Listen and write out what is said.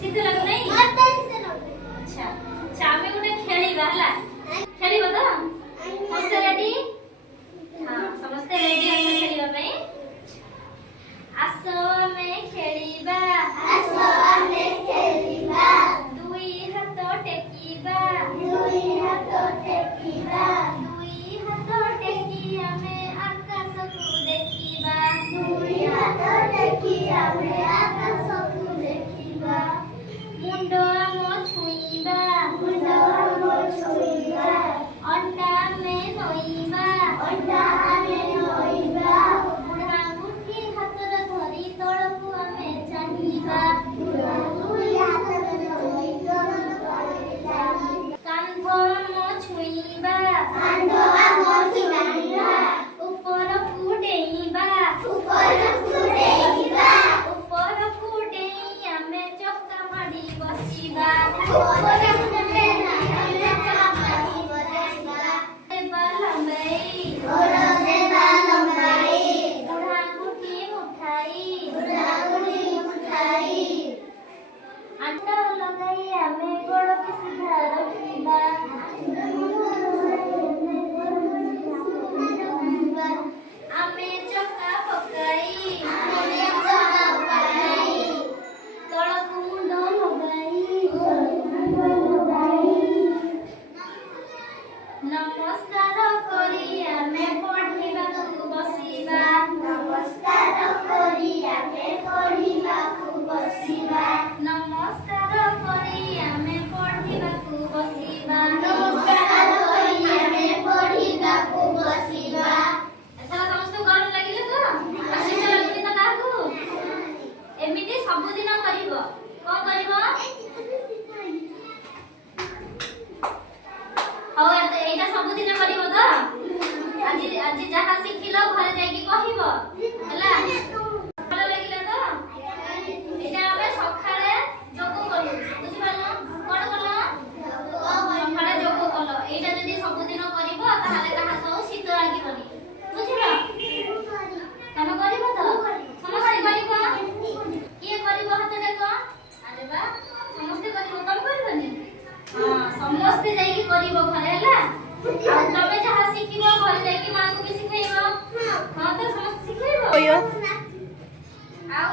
शीत लागु नहीं मते शीत लागु अच्छा चामे गोटे खेलीबा हला खेलीबो तो समस्त रेडी हां समस्त रेडी हम खेलीबा पई आसो में खेलीबा दुई हाथ टेकीबा दुई हाथ टेकी हमें आकाश को देखिबा दुई हाथ टेकी हमें आकाश को देखिबा मुंडो हम छुईबा अंडा में नोईबा बुढ़ा गुठी हाथ धरी तळकु हमें चाहिबा कांधो हम छुईबा ऊपर कुडेईबा हमें चक्का मारी बसीबा बुढ़ा गुठी मुठाई अंडा लगाई हमें गोड़ की सीधा रखीबा हमें चक्का पकाई तळकु मुंड लगाई नमस्कार करी हमें पढ़िबाकु बसीबा नमस्कार करी हमें पढ़िबाकु बसीबा एथरा समस्त गरम लागिले तो अशीत लागुनी तो काहू एमिति सब दिन करिवो कोन करिवो हो एटा सब दिन करिवो तो आज जहा सिखिलो घरे जाई की कहिवो हला भलो लागिले तो एटा हमें सखाळे जोगो करू बुझि पालो कोन कलो सखाळे जोगो कलो एटा जदी सब दिन करिवो ताहाले कहा तो शीत लागिबनी बुझिलो तमे करिवो तो समस्त करिवो किए करिवो हाथ देखो अरे बा समस्त करिवो तमे करिवनी हां समस्त जाई की करिवो घरे हला आ तमे जहा सिखिबो घरे जाई की मां को भी सिखाइबो हां तो समस्त सिखाइबो आउ